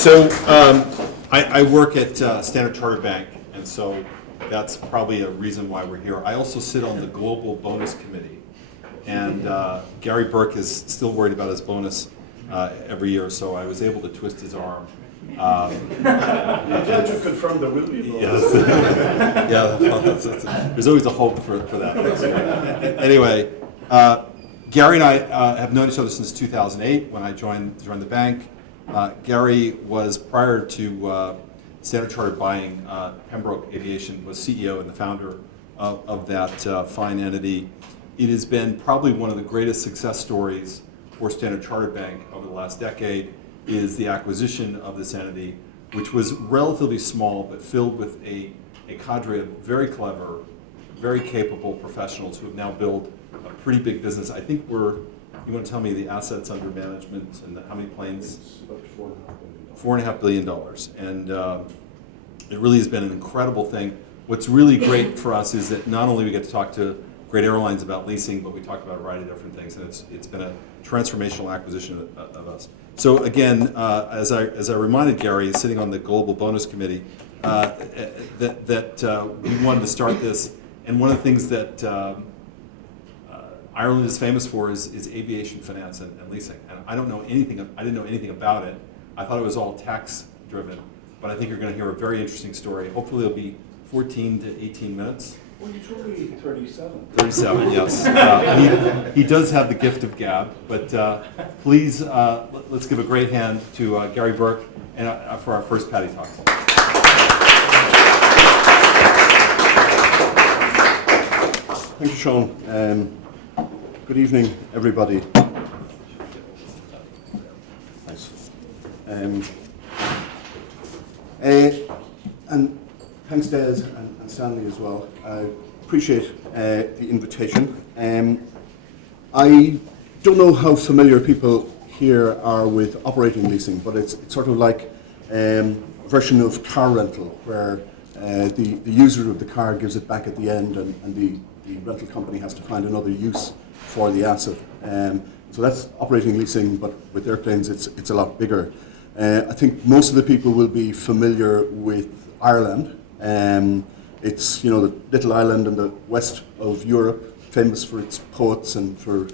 So I work at Standard Chartered Bank, and so that's probably a reason why we're here. I also sit on the Global Bonus Committee, and Garry Burke is still worried about his bonus every year, so I was able to twist his arm. Glad you confirmed there will be bonus. Yes. Yeah, there's always a hope for that. Anyway, Garry and I have known each other since 2008 when I joined the bank. Garry was, prior to Standard Chartered buying Pembroke Aviation, was CEO and the founder of that fine entity. It has been probably one of the greatest success stories for Standard Chartered Bank over the last decade, is the acquisition of this entity, which was relatively small but filled with a cadre of very clever, very capable professionals who have now built a pretty big business. I think you want to tell me the assets under management and how many planes? It's about $4.5 billion. $4.5 billion. And it really has been an incredible thing. What's really great for us is that not only we get to talk to great airlines about leasing, but we talk about a variety of different things, and it's been a transformational acquisition of us. So again, as I reminded Garry, sitting on the Global Bonus Committee, that we wanted to start this, and one of the things that Ireland is famous for is aviation finance and leasing. And I didn't know anything about it. I thought it was all tax driven, but I think you're going to hear a very interesting story. Hopefully it'll be 14 to 18 minutes. Well, you told me 37. 37, yes. He does have the gift of gab, but please, let's give a great hand to Garry Burke and for our first Paddy Talk. Thank you, Sean. Good evening, everybody. Nice. And thanks, Des and Stanley as well. I appreciate the invitation. I don't know how familiar people here are with operating leasing, but it's sort of like a version of car rental where the user of the car gives it back at the end, and the rental company has to find another use for the asset. So that's operating leasing, but with airplanes it's a lot bigger. I think most of the people will be familiar with Ireland. It's the little island in the west of Europe, famous for its poets and for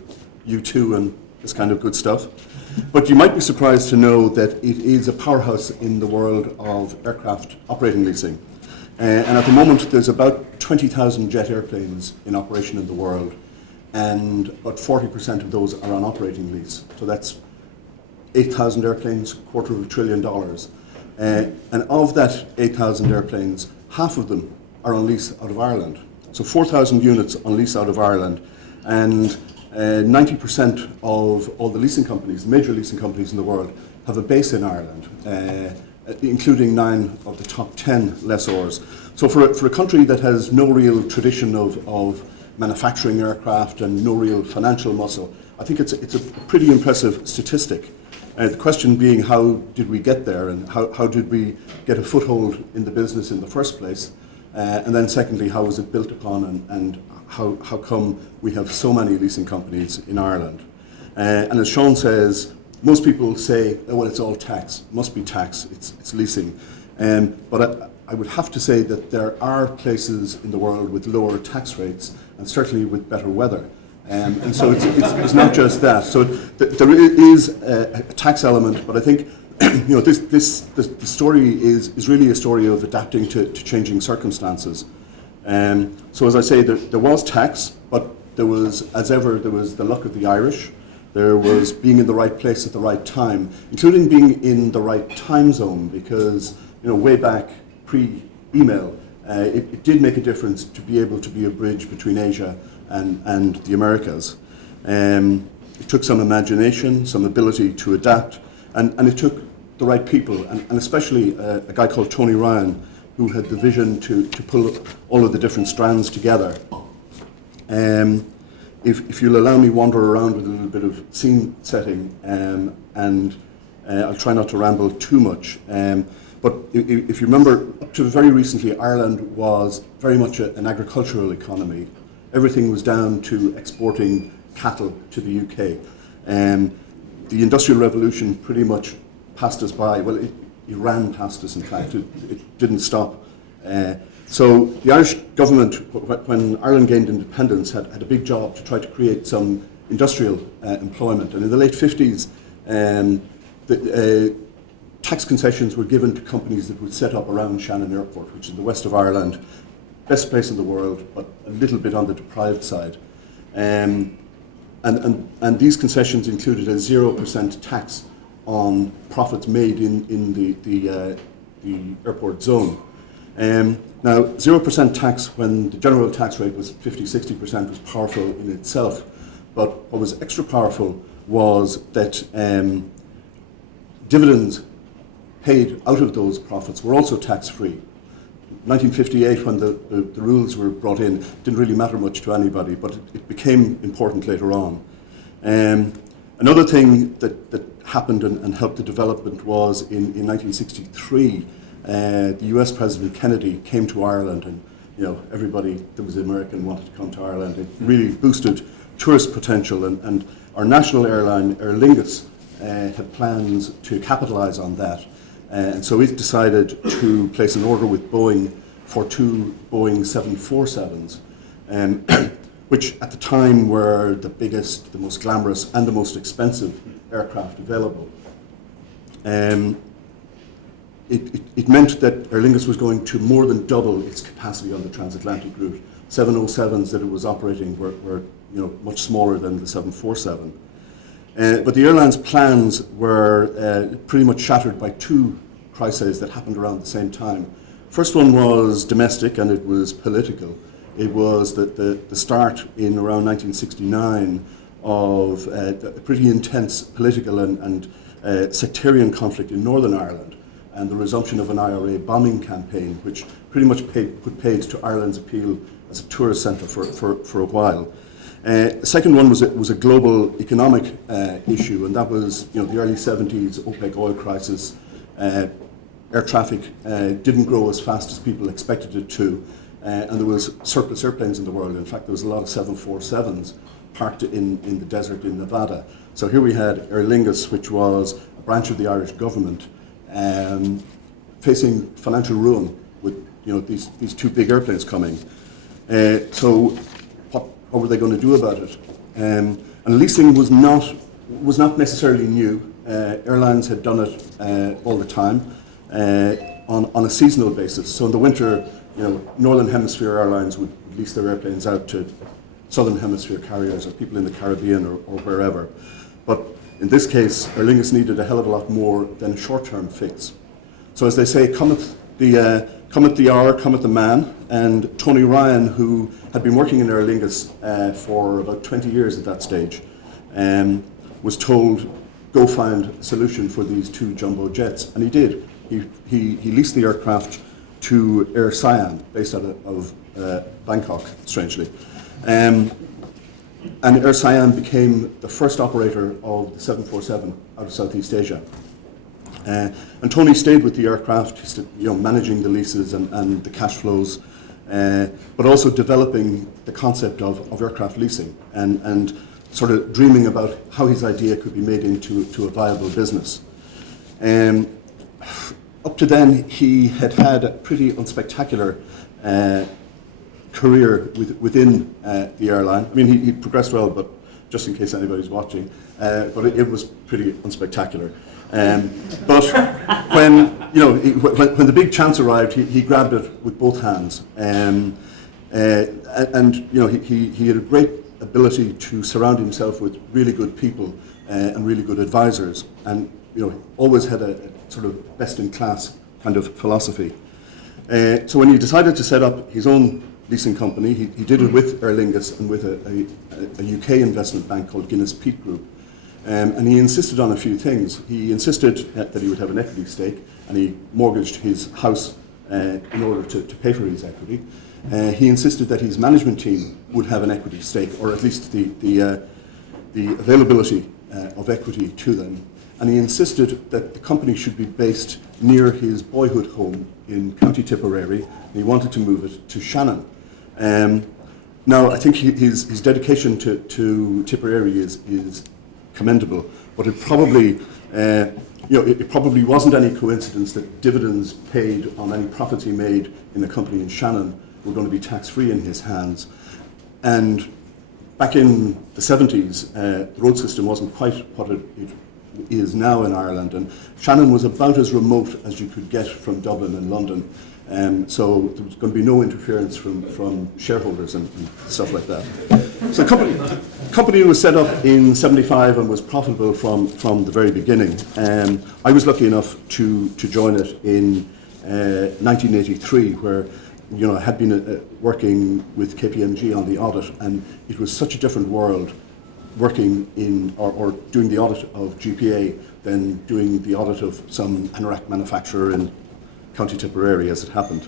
U2 and this kind of good stuff. But you might be surprised to know that it is a powerhouse in the world of aircraft operating leasing. And at the moment there's about 20,000 jet airplanes in operation in the world, and about 40% of those are on operating lease. So that's 8,000 airplanes, $250 billion. And of that 8,000 airplanes, half of them are on lease out of Ireland. So 4,000 units on lease out of Ireland, and 90% of all the leasing companies, major leasing companies in the world, have a base in Ireland, including 9 of the top 10 lessors. So for a country that has no real tradition of manufacturing aircraft and no real financial muscle, I think it's a pretty impressive statistic. The question being, how did we get there, and how did we get a foothold in the business in the first place? And then secondly, how was it built upon, and how come we have so many leasing companies in Ireland? And as Sean says, most people say, oh, well, it's all tax, must be tax, it's leasing. But I would have to say that there are places in the world with lower tax rates, and certainly with better weather. And so it's not just that. So there is a tax element, but I think the story is really a story of adapting to changing circumstances. So as I say, there was tax, but there was, as ever, there was the luck of the Irish. There was being in the right place at the right time, including being in the right time zone, because way back pre-email, it did make a difference to be able to be a bridge between Asia and the Americas. It took some imagination, some ability to adapt, and it took the right people, and especially a guy called Tony Ryan, who had the vision to pull all of the different strands together. If you'll allow me wander around with a little bit of scene setting, and I'll try not to ramble too much, but if you remember, up to very recently, Ireland was very much an agricultural economy. Everything was down to exporting cattle to the UK. The Industrial Revolution pretty much passed us by. Well, It ran past us, in fact. It didn't stop. So the Irish government, when Ireland gained independence, had a big job to try to create some industrial employment. And in the late 50s, tax concessions were given to companies that would set up around Shannon Airport, which is in the west of Ireland, best place in the world, but a little bit on the deprived side. And these concessions included a 0% tax on profits made in the airport zone. Now, 0% tax when the general tax rate was 50-60% was powerful in itself, but what was extra powerful was that dividends paid out of those profits were also tax-free. 1958, when the rules were brought in, didn't really matter much to anybody, but it became important later on. Another thing that happened and helped the development was in 1963, the US President Kennedy came to Ireland, and everybody that was American wanted to come to Ireland. It really boosted tourist potential, and our national airline, Aer Lingus, had plans to capitalize on that. And so we decided to place an order with Boeing for 2 Boeing 747s, which at the time were the biggest, the most glamorous, and the most expensive aircraft available. It meant that Aer Lingus was going to more than double its capacity on the transatlantic route. 707s that it was operating were much smaller than the 747. But the airline's plans were pretty much shattered by 2 crises that happened around the same time. First one was domestic, and it was political. It was the start in around 1969 of a pretty intense political and sectarian conflict in Northern Ireland, and the resumption of an IRA bombing campaign, which pretty much put paid to Ireland's appeal as a tourist centre for a while. The second one was a global economic issue, and that was the early 70s OPEC oil crisis. Air traffic didn't grow as fast as people expected it to, and there was surplus airplanes in the world. In fact, there was a lot of 747s parked in the desert in Nevada. So here we had Aer Lingus, which was a branch of the Irish government, facing financial ruin with these 2 big airplanes coming. So what were they going to do about it? And leasing was not necessarily new. Airlines had done it all the time on a seasonal basis. So in the winter, Northern Hemisphere airlines would lease their airplanes out to Southern Hemisphere carriers or people in the Caribbean or wherever. But in this case, Aer Lingus needed a hell of a lot more than a short-term fix. So as they say, cometh the hour, cometh the man. And Tony Ryan, who had been working in Aer Lingus for about 20 years at that stage, was told, go find a solution for these 2 jumbo jets. And he did. He leased the aircraft to Air Siam, based out of Bangkok, strangely. And Air Siam became the first operator of the 747 out of Southeast Asia. And Tony stayed with the aircraft, managing the leases and the cash flows, but also developing the concept of aircraft leasing and sort of dreaming about how his idea could be made into a viable business. Up to then, he had a pretty unspectacular career within the airline. I mean, he progressed well, but just in case anybody's watching, but it was pretty unspectacular. But when the big chance arrived, he grabbed it with both hands, and he had a great ability to surround himself with really good people and really good advisors, and always had a sort of best-in-class kind of philosophy. So when he decided to set up his own leasing company, he did it with Aer Lingus and with a UK investment bank called Guinness Peak Group. And he insisted on a few things. He insisted that he would have an equity stake, and he mortgaged his house in order to pay for his equity. He insisted that his management team would have an equity stake, or at least the availability of equity to them. And he insisted that the company should be based near his boyhood home in County Tipperary, and he wanted to move it to Shannon. Now, I think his dedication to Tipperary is commendable, but it probably It probably wasn't any coincidence that dividends paid on any profits he made in the company in Shannon were going to be tax-free in his hands. And back in the 70s, the road system wasn't quite what it is now in Ireland, and Shannon was about as remote as you could get from Dublin and London. So there was going to be no interference from shareholders and stuff like that. So the company was set up in 75 and was profitable from the very beginning. I was lucky enough to join it in 1983, where I had been working with KPMG on the audit, and it was such a different world working in or doing the audit of GPA than doing the audit of some anorak manufacturer in County Tipperary, as it happened.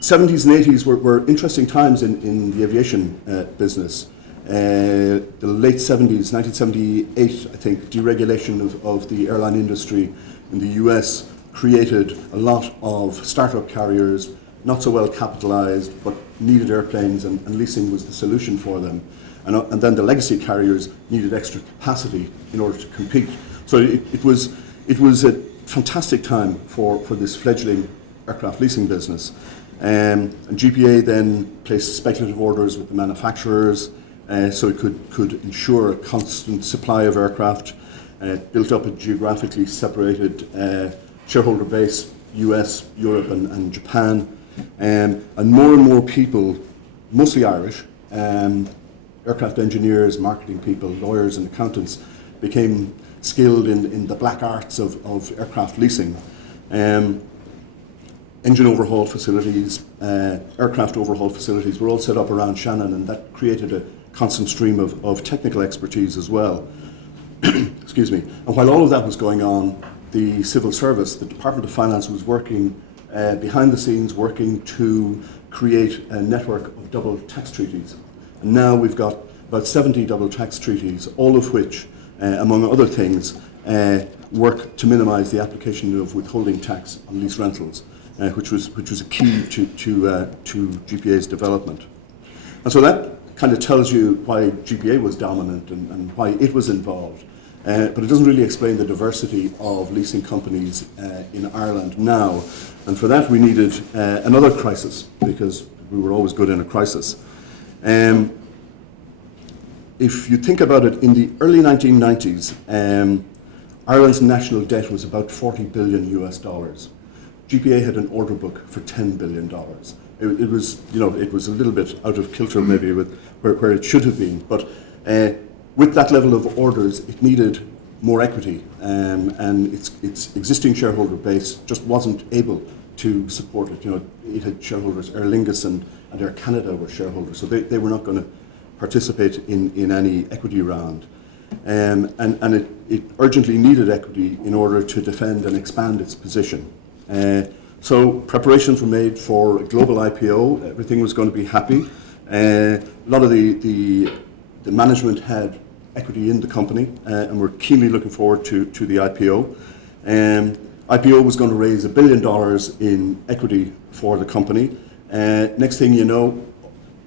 70s and 80s were interesting times in the aviation business. The late 70s, 1978, I think, deregulation of the airline industry in the US created a lot of startup carriers, not so well capitalized, but needed airplanes, and leasing was the solution for them. And then the legacy carriers needed extra capacity in order to compete. So it was a fantastic time for this fledgling aircraft leasing business. And GPA then placed speculative orders with the manufacturers so it could ensure a constant supply of aircraft, built up a geographically separated shareholder base, US, Europe and Japan. And more people, mostly Irish, aircraft engineers, marketing people, lawyers and accountants became skilled in the black arts of aircraft leasing. Engine overhaul facilities, aircraft overhaul facilities were all set up around Shannon, and that created a constant stream of technical expertise as well. Excuse me. And while all of that was going on, the civil service, the Department of Finance, was working behind the scenes, working to create a network of double tax treaties. And now we've got about 70 double tax treaties, all of which, among other things, work to minimise the application of withholding tax on lease rentals, which was a key to GPA's development. And so that kind of tells you why GPA was dominant and why it was involved. But it doesn't really explain the diversity of leasing companies in Ireland now. And for that we needed another crisis, because we were always good in a crisis. If you think about it, in the early 1990s, Ireland's national debt was about $40 billion US. GPA had an order book for $10 billion. It was a little bit out of kilter maybe with where it should have been, but with that level of orders, it needed more equity, and its existing shareholder base just wasn't able to support it. It had shareholders, Aer Lingus and Air Canada were shareholders, so they were not going to participate in any equity round. And it urgently needed equity in order to defend and expand its position. So preparations were made for a global IPO. Everything was going to be happy. A lot of the management had equity in the company, and we're keenly looking forward to the IPO. IPO was going to raise $1 billion in equity for the company. Next thing you know,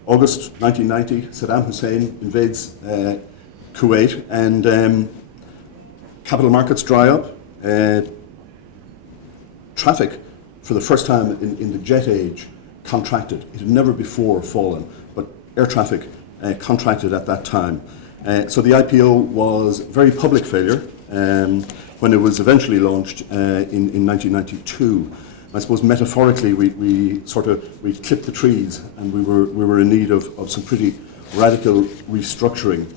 August 1990, Saddam Hussein invades Kuwait, and capital markets dry up. Traffic, for the first time in the jet age, contracted. It had never before fallen, but air traffic contracted at that time. So the IPO was a very public failure when it was eventually launched in 1992. I suppose metaphorically we clipped the trees, and we were in need of some pretty radical restructuring.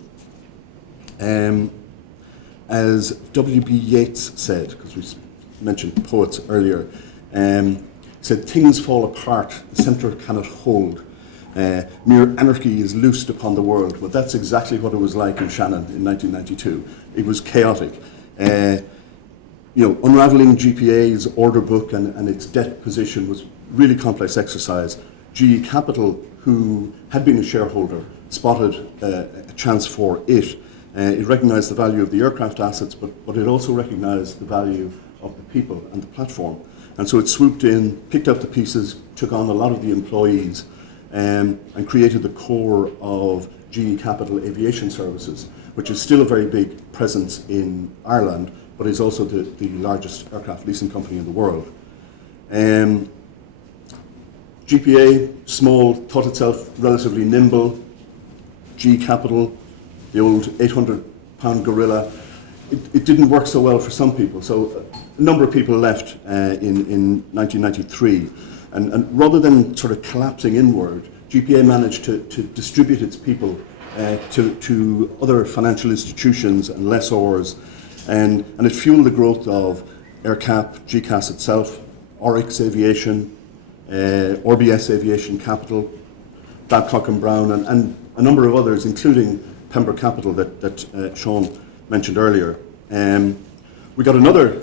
As W.B. Yeats said, because we mentioned poets earlier, said, "Things fall apart, the centre cannot hold. Mere anarchy is loosed upon the world." But that's exactly what it was like in Shannon in 1992. It was chaotic. Unraveling GPA's order book and its debt position was really complex exercise. GE Capital, who had been a shareholder, spotted a chance for it. It recognised the value of the aircraft assets, but it also recognised the value of the people and the platform. And so it swooped in, picked up the pieces, took on a lot of the employees, and created the core of GE Capital Aviation Services, which is still a very big presence in Ireland, but is also the largest aircraft leasing company in the world. GPA, small, thought itself relatively nimble. G Capital, the old 800-pound gorilla. It didn't work so well for some people. So a number of people left in 1993. And rather than sort of collapsing inward, GPA managed to distribute its people to other financial institutions and lessors. And it fueled the growth of AirCap, GCAS itself, Oryx Aviation, RBS Aviation Capital, Babcock and Brown, and a number of others, including Pembroke Capital that Sean mentioned earlier. We got another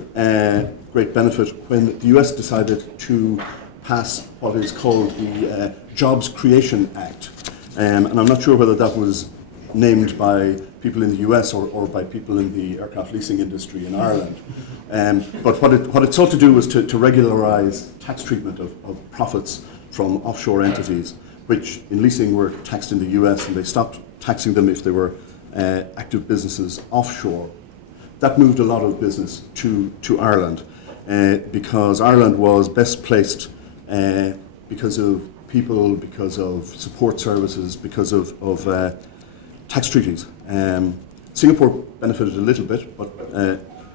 great benefit when the US decided to pass what is called the Jobs Creation Act. And I'm not sure whether that was named by people in the US or by people in the aircraft leasing industry in Ireland. But what it sought to do was to regularize tax treatment of profits from offshore entities, which in leasing were taxed in the US, and they stopped taxing them if they were active businesses offshore. That moved a lot of business to Ireland because Ireland was best placed because of people, because of support services, because of tax treaties. Singapore benefited a little bit, but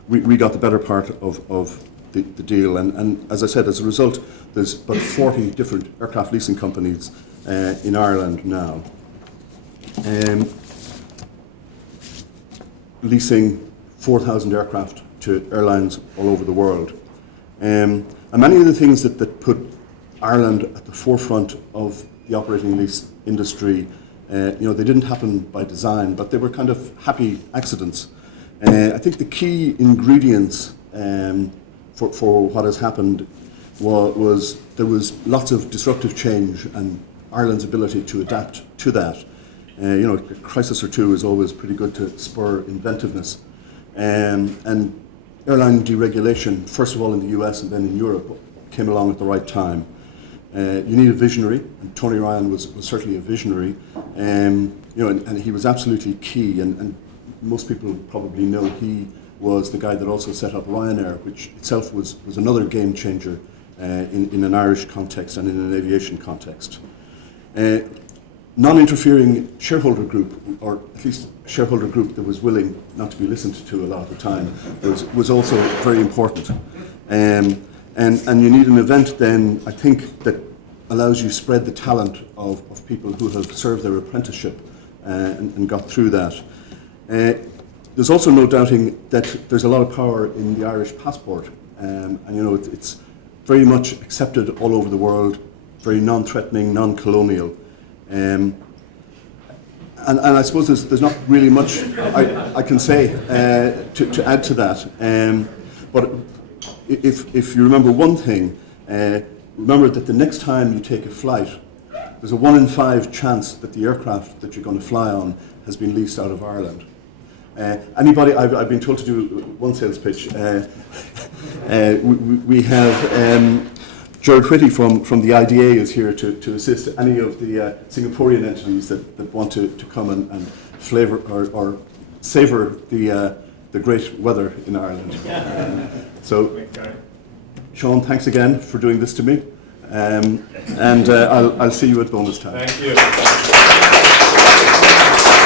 we got the better part of the deal. And as I said, as a result, there's about 40 different aircraft leasing companies in Ireland now. Leasing 4,000 aircraft to airlines all over the world. And many of the things that put Ireland at the forefront of the operating lease industry, they didn't happen by design, but they were kind of happy accidents. I think the key ingredients for what has happened was there was lots of disruptive change and Ireland's ability to adapt to that. A crisis or two is always pretty good to spur inventiveness. And airline deregulation, first of all in the US and then in Europe, came along at the right time. You need a visionary, and Tony Ryan was certainly a visionary, and he was absolutely key. And most people probably know he was the guy that also set up Ryanair, which itself was another game changer in an Irish context and in an aviation context. Non-interfering shareholder group, or at least a shareholder group that was willing not to be listened to a lot of the time, was also very important. And you need an event then, I think, that allows you to spread the talent of people who have served their apprenticeship and got through that. There's also no doubting that there's a lot of power in the Irish passport. It's very much accepted all over the world, very non-threatening, non-colonial. And I suppose there's not really much I can say to add to that. But if you remember one thing, remember that the next time you take a flight, there's a 1 in 5 chance that the aircraft that you're going to fly on has been leased out of Ireland. Anybody, I've been told to do one sales pitch. We have Gerard Whitty from the IDA is here to assist any of the Singaporean entities that want to come and flavour or savour the great weather in Ireland. So, Sean, thanks again for doing this to me, and I'll see you at bonus time. Thank you.